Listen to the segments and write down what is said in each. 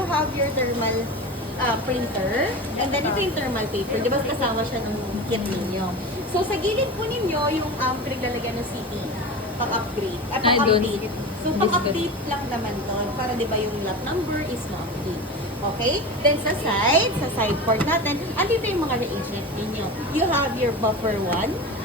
you have your thermal printer, and then ito yung thermal paper. Di ba kasama siya ng kit ninyo? So, sa gilid po ninyo, yung pinaglalagyan ng CT, pang-upgrade, pang-update. So, pang-update lang naman to, para di ba yung lot number is na-update. Okay? Then sa side port natin, andito yung mga reagent ninyo. You have your buffer 1.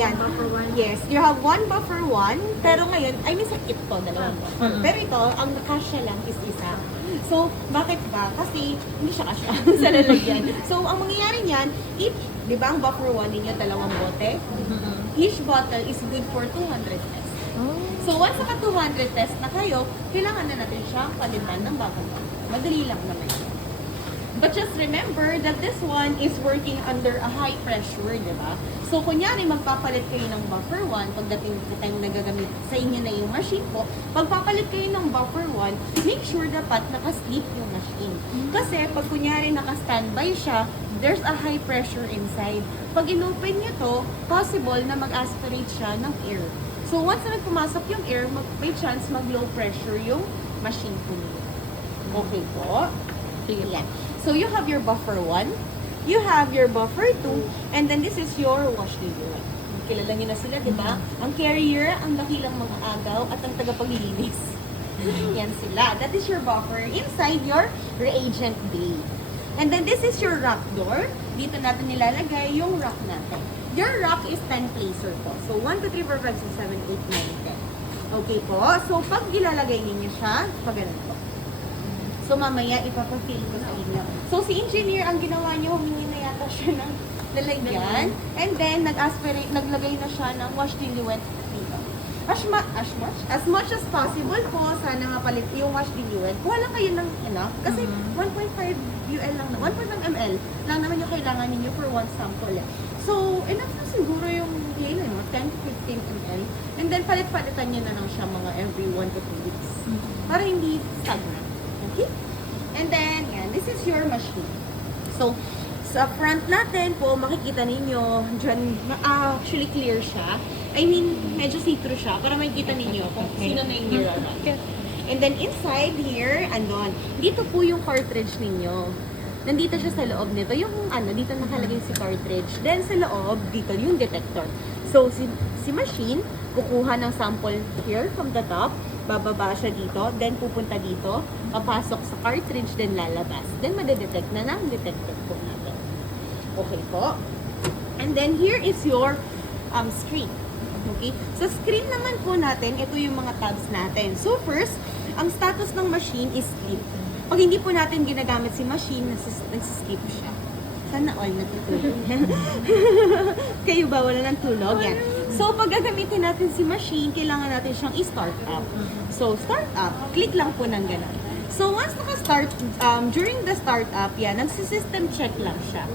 Yan. Buffer 1. Yes, you have one buffer 1, pero ngayon, I mean sa kit to, dalawang buffer. Pero ito, ang kasya lang is isa. So, bakit ba? Kasi hindi siya kasya sa lalagyan. So, ang mangyayari niyan, each, di ba ang buffer 1 ninyo, dalawang bote? Each bottle is good for 200 tests. So, once naka 200 tests na kayo, kailangan na natin siyang palitan ng bagong bottle. Madali lang naman yun. But just remember that this one is working under a high pressure, di ba? So, kunyari, magpapalit kayo ng buffer 1, pagdating sa time na gagamit sa inyo na yung machine po, pagpapalit kayo ng buffer 1, make sure dapat naka-sleep yung machine. Kasi, pag kunyari naka-standby siya, there's a high pressure inside. Pag inopen nyo to, possible na mag-aspirate siya ng air. So, once na pumasok yung air, may chance mag-low pressure yung machine po niyo. Okay po? Yan. So, you have your buffer 1, you have your buffer 2, and then this is your wash leader. Kilala nyo na sila, di ba? Ang carrier, ang dakilang mga agaw, at ang tagapaglilinis. Yan sila. That is your buffer inside your reagent bay. And then this is your rack door. Dito natin nilalagay yung rack natin. Your rack is 10 placer po. So, 1, 2, 3, 4, 5, 6, 7, 8, 9, 10. Okay po. So, pag ilalagay ninyo siya, pag ganito. So, mamaya, ipapag-fill ko sa inyo. So, si engineer, ang ginawa niyo, humingi na yata siya ng lalagyan. And then, naglagay na siya ng wash diluent dito. As much as possible po, sana mapalit yung wash diluent. Kuha lang kayo ng, kasi 1.5 UL lang, 1.5 ml lang naman yung kailangan ninyo for one sample. So, enough na siguro yung 10 to 15 ml. And then, palit-palitan nyo na lang siya mga every 1 to 2 weeks. Para hindi stagnant. Okay? And then, yan, this is your machine. So, sa front natin po, makikita ninyo, dyan, actually clear siya. I mean, medyo see-through siya, para makikita ninyo kung sino na yung nirarun. And then, inside here, andon, dito po yung cartridge ninyo. Nandito siya sa loob nito. Yung, dito nakalagay si cartridge. Then, sa loob, dito yung detector. So, si machine, kukuha ng sample here from the top, bababa siya dito, then pupunta dito, papasok sa cartridge, then lalabas. Then madedetect na ng detector po natin. Okay po. And then here is your screen. Okay? Sa screen naman po natin, ito yung mga tabs natin. So first, ang status ng machine is sleep. Pag hindi po natin ginagamit si machine, nagsisleep siya. Sana all natutulog. Kayo ba wala ng tulog? Yan. So, pag gagamitin natin si machine, kailangan natin siyang i-start up. So, start up. Click lang po ng gano'n. So, once naka-start, during the start up, yan, nagsi-system check lang siya.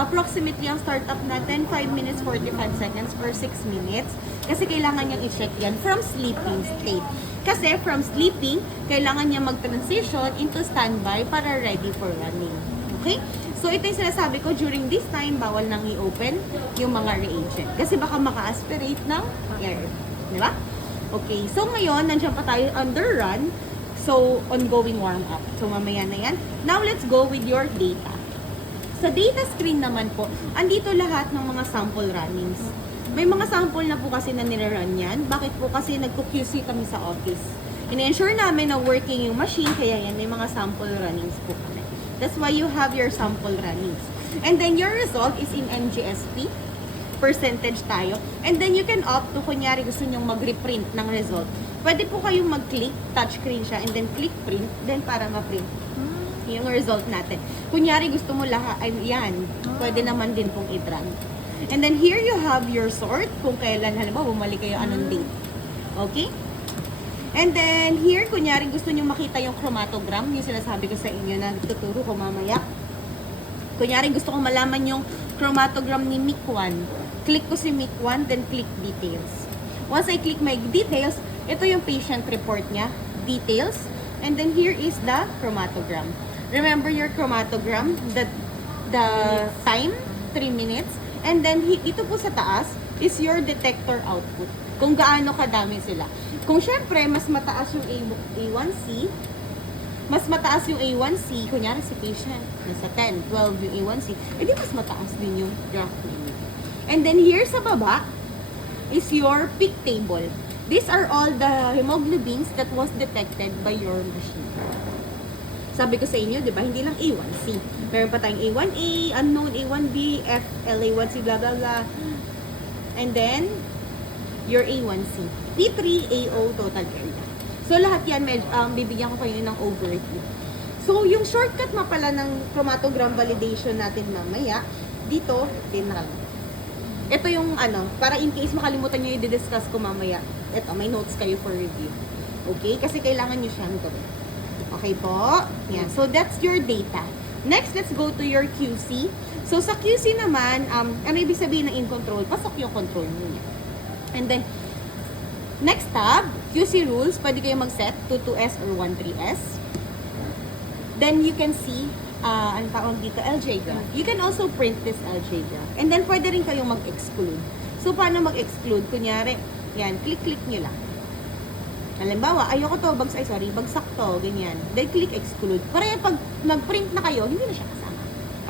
Approximately, ang start up natin, 5 minutes, 45 seconds, or 6 minutes. Kasi kailangan niyang i-check yan from sleeping state. Kasi from sleeping, kailangan niya mag-transition into standby para ready for running. Okay? So, ito yung sinasabi ko, during this time, bawal nang i-open yung mga reagent. Kasi baka maka-aspirate ng air. Di ba? Okay. So, ngayon, nandiyan pa tayo under run. So, ongoing warm-up. So, mamaya na yan. Now, let's go with your data. Sa data screen naman po, andito lahat ng mga sample runnings. May mga sample na po kasi na nirarun yan. Bakit po? Kasi nagko-QC kami sa office. In-ensure namin na working yung machine, kaya yan, may mga sample runnings po kami. That's why you have your sample runnings. And then your result is in NGSP. Percentage tayo. And then you can opt to, kunyari gusto nyong mag-reprint ng result. Pwede po kayong mag-click, touchscreen siya, and then click print, then para ma-print yung result natin. Kunyari gusto mo lahat, ay yan, pwede naman din pong i-run. And then here you have your sort, kung kailan, halimbawa, bumalik kayo anong date. Okay? And then, here, kunyari gusto nyo makita yung chromatogram, yung sinasabi ko sa inyo na tuturo ko mamaya. Kunyari gusto ko malaman yung chromatogram ni MIC1. Click ko si MIC1, then click details. Once I click my details, ito yung patient report niya, details. And then here is the chromatogram. Remember your chromatogram, the time, 3 minutes. And then, dito po sa taas, is your detector output. Kung gaano kadami sila. Kung syempre, mas mataas yung A1C, mas mataas yung A1C, kunyari si patient, nasa 10, 12 yung A1C, edi mas mataas din yung graph ninyo. And then here sa baba is your peak table. These are all the hemoglobins that was detected by your machine. Sabi ko sa inyo, di ba, hindi lang A1C. Meron pa tayong A1A, unknown, A1B, F, LA1C, blah, blah, blah. And then, your A1C. T3, AO, total area. So, lahat yan, bibigyan ko kayo ng overview. So, yung shortcut na pala ng chromatogram validation natin mamaya, dito, general. Ito yung para in case makalimutan nyo yung i-discuss ko mamaya. Ito, may notes kayo for review. Okay? Kasi kailangan nyo siyang gawin. Okay po? Yan. So, that's your data. Next, let's go to your QC. So, sa QC naman, ano ibig sabihin ng in control? Pasok yung control niya. And then, next tab, QC rules. Pwede kayo mag-set 22S or 13S. Then, you can see, ano tawag dito, LJ graph. You can also print this LJ graph. And then, pwede rin kayong mag-exclude. So, paano mag-exclude? Kunyari, yan, click-click nyo lang. Halimbawa, ayoko to, bagsak to, ganyan. Then, click exclude. Para yan, pag nag-print na kayo, hindi na siya kasama.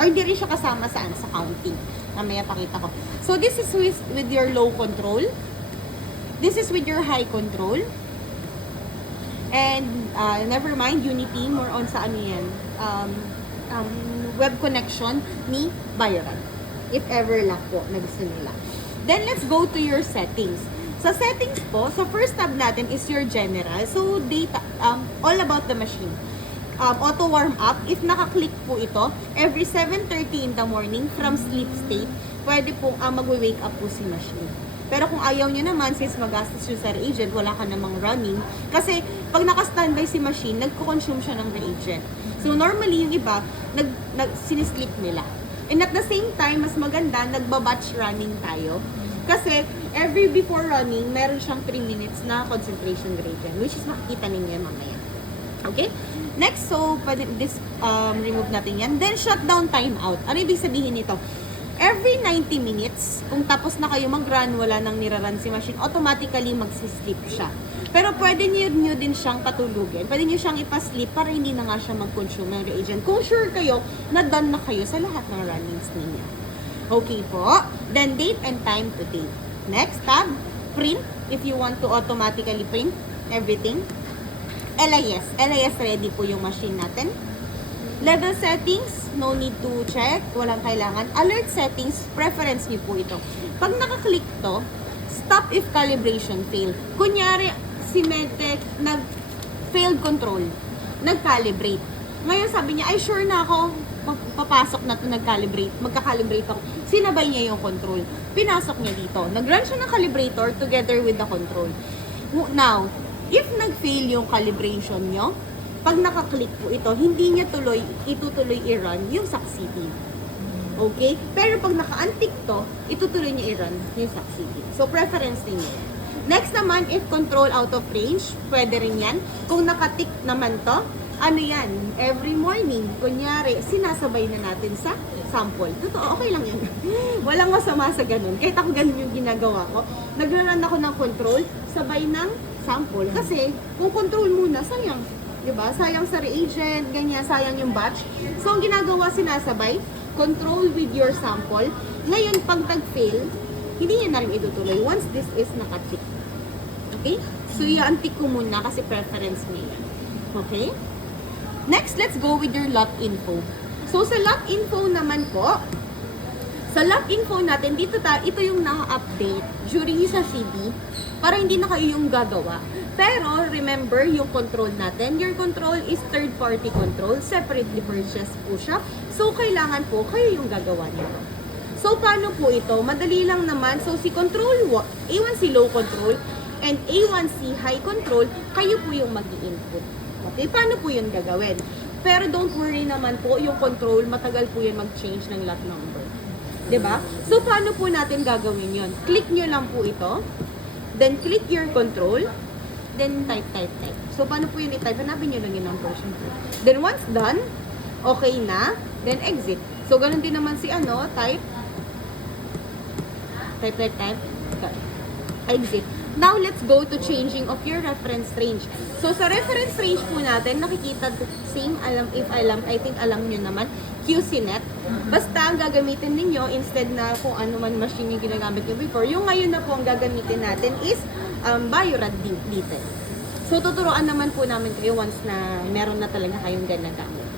Or hindi rin siya kasama saan? Sa counting. Mamaya pakita ko. So, this is with your low control. This is with your high control. And, never mind, Unity, more on sa ano yan, web connection ni Biorad. If ever lang po, na gusto nila. Then, let's go to your settings. Sa settings po, so first tab natin is your general. So, data, all about the machine. Auto warm up, if naka-click po ito, every 7:30 in the morning from sleep state, pwede po mag-wake up po si machine. Pero kung ayaw nyo naman, since magastos yung sa reagent, wala ka namang running. Kasi, pag naka-standby si machine, nagko-consume siya ng reagent. So, normally, yung iba, sinisleep nila. And at the same time, mas maganda, nagbabatch running tayo. Kasi, every before running, meron siyang 3 minutes na concentration gradient, which is makikita ninyo mamaya. Okay? Next, so, remove natin yan. Then, shutdown timeout. Ano ibig sabihin nito? Every 90 minutes, kung tapos na kayo mag-run, wala nang nirarun si machine, automatically magsisleep siya. Pero pwede nyo din siyang patulugin. Pwede nyo siyang ipasleep para hindi na nga siya mag-consume ng reagent. Kung sure kayo, na done na kayo sa lahat ng runnings ninyo. Okay po. Then, date and time to date. Next tab, print. If you want to automatically print everything. LIS. LIS ready po yung machine natin. Level settings, no need to check. Walang kailangan. Alert settings, preference niyo po ito. Pag nakaklik to, stop if calibration fail. Kunyari, si Medtech nag-failed control. Nag-calibrate. Ngayon sabi niya, ay sure na ako, papasok na to, magka-calibrate ako. Sinabay niya yung control. Pinasok niya dito. Nag-run siya ng calibrator together with the control. Now, if nag-fail yung calibration nyo, pag nakaklik po ito, hindi niya itutuloy i-run yung succeeding. Okay? Pero pag naka-untick to, itutuloy niya i-run yung succeeding. So, preference din yun. Next naman, if control out of range, pwede rin yan. Kung naka-tick naman to, ano yan, every morning, kunyari, sinasabay na natin sa sample. Totoo, okay lang yan. Walang masama sa ganun. Kahit ako ganun yung ginagawa ko. Nag-run ako ng control, sabay ng sample. Kasi, kung control muna, sayang. Diba? Sayang sa reagent, ganyan, sayang yung batch. So, ang ginagawa, sinasabay, control with your sample. Ngayon, pag nag-fail, hindi niya na rin itutuloy once this is nakatick. Okay? So, i-untick ko muna kasi preference niya yan. Okay? Next, let's go with your lot info. So, sa lot info naman po, sa lot info natin, ito yung na-update during sa CD para hindi na kayo yung gagawa. Pero, remember, yung control natin, your control is third-party control, separately purchased po siya. So, kailangan po kayo yung gagawa nito. So, paano po ito? Madali lang naman. So, si control, A1C low control, and A1C high control, kayo po yung mag-i-input. Okay, paano po yun gagawin? Pero don't worry naman po, yung control, matagal po yun mag-change ng lot number. 'Di ba? So, paano po natin gagawin yun? Click nyo lang po ito, then click your control, then type. So, paano po yun i-type? Hanapin nyo lang yun ang version 2. Then, once done, okay na, then exit. So, ganun din naman si type, exit. Now, let's go to changing of your reference range. So, sa reference range po natin, nakikita same, I think alam nyo naman, QCnet. Basta ang gagamitin ninyo, instead na kung ano man machine yung ginagamit nyo before, yung ngayon na po ang gagamitin natin is Biorad detail. So, tuturuan naman po namin kayo once na meron na talaga kayong ginagamit.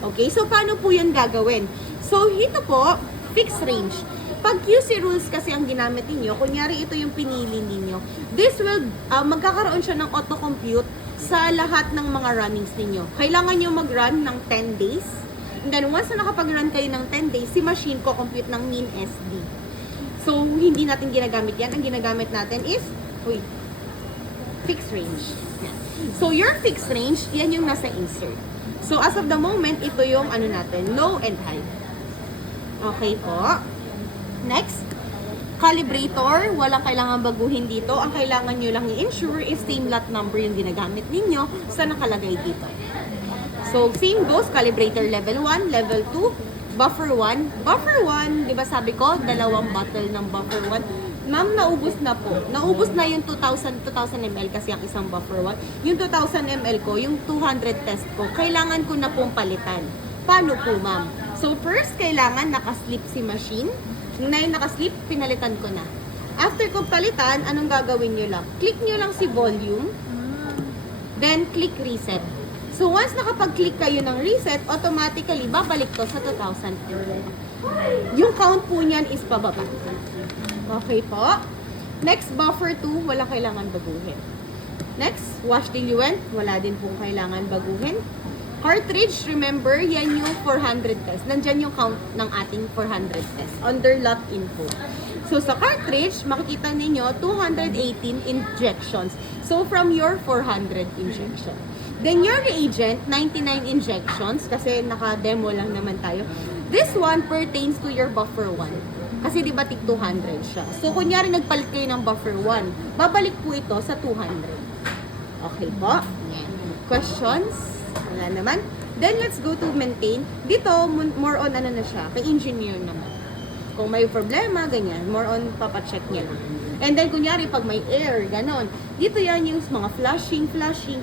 Okay, so paano po yan gagawin? So, ito po, fixed range. Pag QC rules kasi ang ginamit ninyo, kunyari ito yung pinili ninyo, this will, magkakaroon siya ng auto-compute sa lahat ng mga runnings ninyo. Kailangan nyo mag-run ng 10 days. And then, once na nakapag-run kayo ng 10 days, si machine ko compute ng mean SD. So, hindi natin ginagamit yan. Ang ginagamit natin is, fixed range. Yan. So, your fixed range, yan yung nasa insert. So, as of the moment, ito yung ano natin, low and high. Okay po. Next, calibrator, walang kailangan baguhin dito. Ang kailangan nyo lang i-ensure is same lot number yung ginagamit ninyo sa nakalagay dito. So, same goes, calibrator level 1, level 2, buffer 1. Buffer 1, di ba sabi ko, dalawang bottle ng buffer 1. Ma'am, naubos na po. Naubos na yung 2,000 ml kasi ang isang buffer 1. Yung 2,000 ml ko, yung 200 test ko, kailangan ko na pong palitan. Paano po, ma'am? So, first, kailangan nakaslip si machine. Nung na yung nakaslip, pinalitan ko na. After ko palitan, anong gagawin nyo lang? Click nyo lang si volume, then click reset. So, once nakapag-click kayo ng reset, automatically, babalik to sa 2,000 ml. Yung count po niyan is pababa. Okay po. Next, buffer 2, wala kailangan baguhin. Next, wash diluent, wala din pong kailangan baguhin. Cartridge, remember, yan yung 400 test. Nandyan yung count ng ating 400 test under lot info. So, sa cartridge, makikita ninyo 218 injections. So, from your 400 injection. Then, your reagent, 99 injections, kasi naka-demo lang naman tayo. This one pertains to your buffer 1. Kasi di ba tig 200 siya. So, kunyari nagpalit kayo ng buffer 1, babalik po ito sa 200. Okay po? Yan. Questions? Wala naman. Then, let's go to maintain. Dito, more on ano na siya, kay engineer naman. Kung may problema, ganyan, more on papacheck niya lang. And then, kunyari, pag may air, ganon. Dito yan yung mga flashing.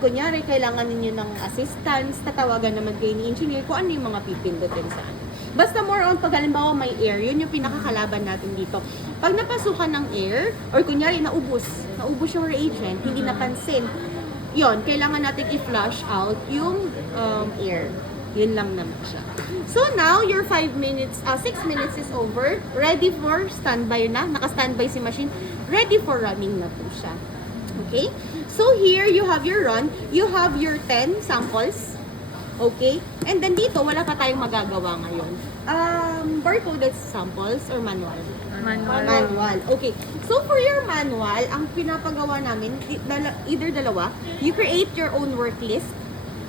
Kunyari, kailangan ninyo ng assistance, tatawagan naman kayo ni engineer kung ano yung mga pipindutin saan. Basta more on, pag halimbawa may air, yun yung pinakakalaban natin dito. Pag napasukan ng air, or kunyari, naubos yung reagent, hindi napansin, yon, kailangan natin i-flush out yung air. Yun lang naman siya. So now, your 6 minutes is over. Ready for standby na. Naka-standby si machine. Ready for running na po siya. Okay? So here, you have your run. You have your 10 samples. Okay? And then dito, wala pa tayong magagawa ngayon. Barcoded samples or manual? Manual. Okay. So, for your manual, ang pinapagawa namin, either dalawa, you create your own work list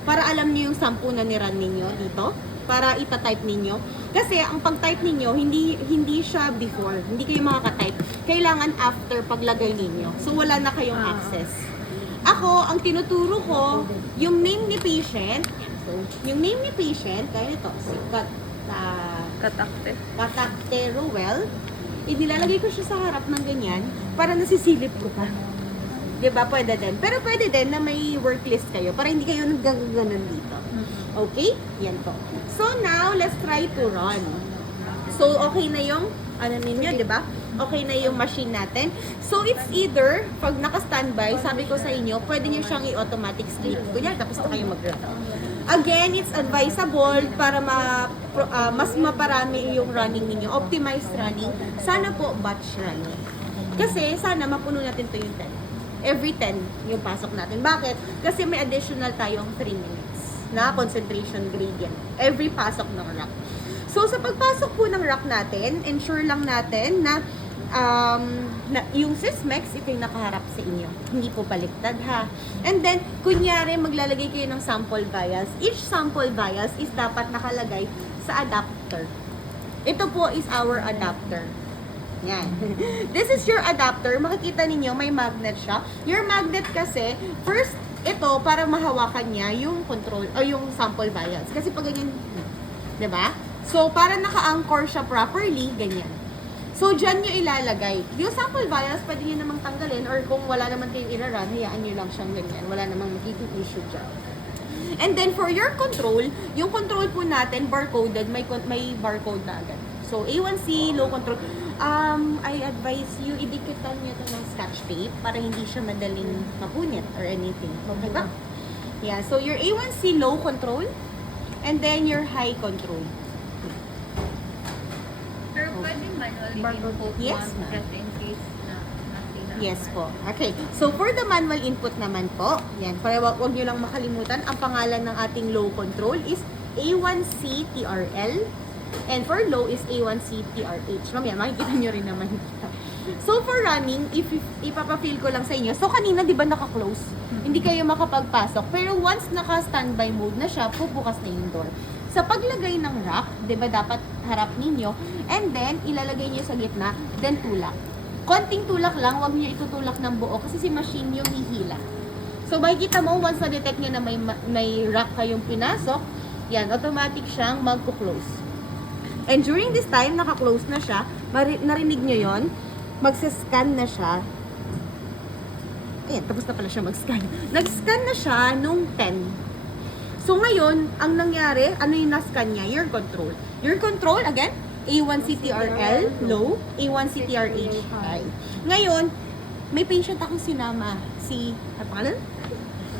para alam niyo yung 10 na ni-run ninyo dito, para ita-type ninyo. Kasi, ang pag-type ninyo, hindi siya before. Hindi kayo makaka-type. Kailangan after paglagay ninyo. So, wala na kayong access. Ako, ang tinuturo ko, yung name ni patient, so, yung name ni patient, kaya ito, si Katakte Rowell, inilalagay ko siya sa harap ng ganyan para nasisilip ko pa. Diba? Pwede din. Pero pwede din na may work list kayo para hindi kayo naggaganon dito. Okay? Yan po. So now, let's try to run. So, okay na yung, ano ninyo, diba? Okay na yung machine natin. So, it's either, pag naka-standby, sabi ko sa inyo, pwede nyo siyang i-automatic sleep. Kunyari, tapos na kayo mag-run. Again, it's advisable para mas maparami yung running ninyo. Optimized running. Sana po batch running. Kasi sana mapuno natin to yung 10. Every 10 yung pasok natin. Bakit? Kasi may additional tayong 3 minutes na concentration gradient. Every pasok ng rack. So, sa pagpasok po ng rack natin, ensure lang natin na yung Sysmex, ito yung nakaharap sa inyo. Hindi po baliktad ha. And then, kunyari, maglalagay kayo ng sample vials. Each sample vials is dapat nakalagay sa adapter. Ito po is our adapter. Yan. This is your adapter. Makikita ninyo, may magnet siya. Your magnet kasi, first, ito, para mahawakan niya yung control, o yung sample vials. Kasi pag ganyan, diba? So, para naka-anchor siya properly, ganyan. So, dyan nyo ilalagay. Yung sample vials, pwede nyo namang tanggalin or kung wala naman kayong iraran, hayaan nyo lang siyang ganyan. Wala namang magiging issue dyan. And then, for your control, yung control po natin, barcoded, may barcode na agad. So, A1C, low control. I advise you, idikitan nyo ito ng scotch tape para hindi siya madaling mapunit or anything. Okay ba? Yeah, so your A1C low control, and then your high control. Pero pwede manually input Yes, one ma'am. just in case na nothing na. Yes po. Okay. So, for the manual input naman po, yan, para wag nyo lang makalimutan, ang pangalan ng ating low control is A1C-TRL. And for low is A1C-TRH. Mamaya, makikita nyo rin naman dito. So, for running, if ipapa-feel ko lang sa inyo, so kanina, di ba naka-close? Hindi kayo makapagpasok. Pero once naka-standby mode na siya, pupukas na yung door. Sa paglagay ng rack, di ba dapat harap ninyo, and then, ilalagay nyo sa gitna, then tulak. Konting tulak lang, wag nyo itutulak ng buo kasi si machine yung hihila. So, makikita mo, once na-detect nyo na may rack kayong pinasok, yan, automatic siyang magko-close. And during this time, naka-close na siya, narinig nyo yon, magsa-scan na siya. Ayan, tapos na pala siya mag-scan. Nag-scan na siya nung 10. So ngayon, ang nangyari, ano yung na-scan niya? Your control. Your control, again, A1C-TRL, low, A1C-TRH, high. Ngayon, may patient akong sinama, si, ano pangalan?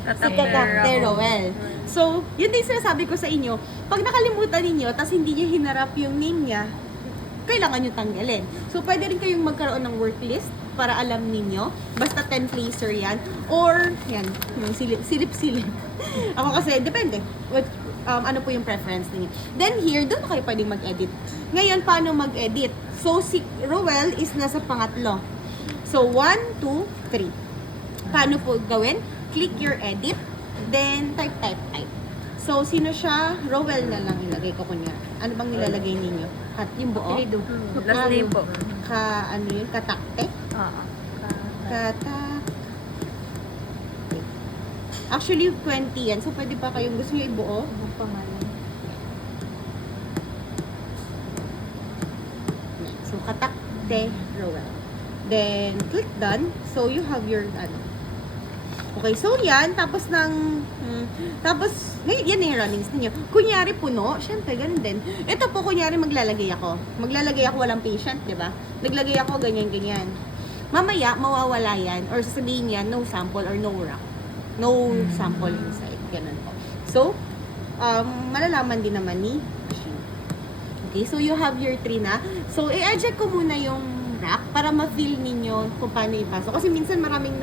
Si Katakte Roel. So, yun din sinasabi ko sa inyo, pag nakalimutan ninyo, tapos hindi niyo hinarap yung name niya, kailangan nyo tanggalin. So, pwede rin kayong magkaroon ng work list para alam ninyo. Basta 10 placer yan. Or, yan, yung silip-silip. Ako kasi, depende. Ano po yung preference ninyo. Then here, doon na kayo pwedeng mag-edit. Ngayon, paano mag-edit? So, si Roel is nasa pangatlo. So, 1, 2, 3. Paano po gawin? Click your edit. Then, type. So, sino siya? Rowell na lang ilagay ko kunya. Ano bang nilalagay ninyo? Yung buo? Last name po. Ano yun? Katakte? Oo. Katak. Actually, 20 yan. So, pwede pa kayong gusto nyo ibuo? Ang pangalan. So, Katakte Rowell. Then, click done. So, you have your, Okay, so yan, tapos yan na yung runnings ninyo. Kunyari puno, syempre, ganun din. Ito po, kunyari maglalagay ako. Walang patient, di ba? Naglagay ako, ganyan-ganyan. Mamaya, mawawala yan, or sasabihin yan, no sample or no rack. No sample inside, ganun po. So, malalaman din naman ni machine. Okay, so you have your 3 na. So, i-eject ko muna yung rack para ma-feel ninyo kung paano ipasok. Kasi minsan maraming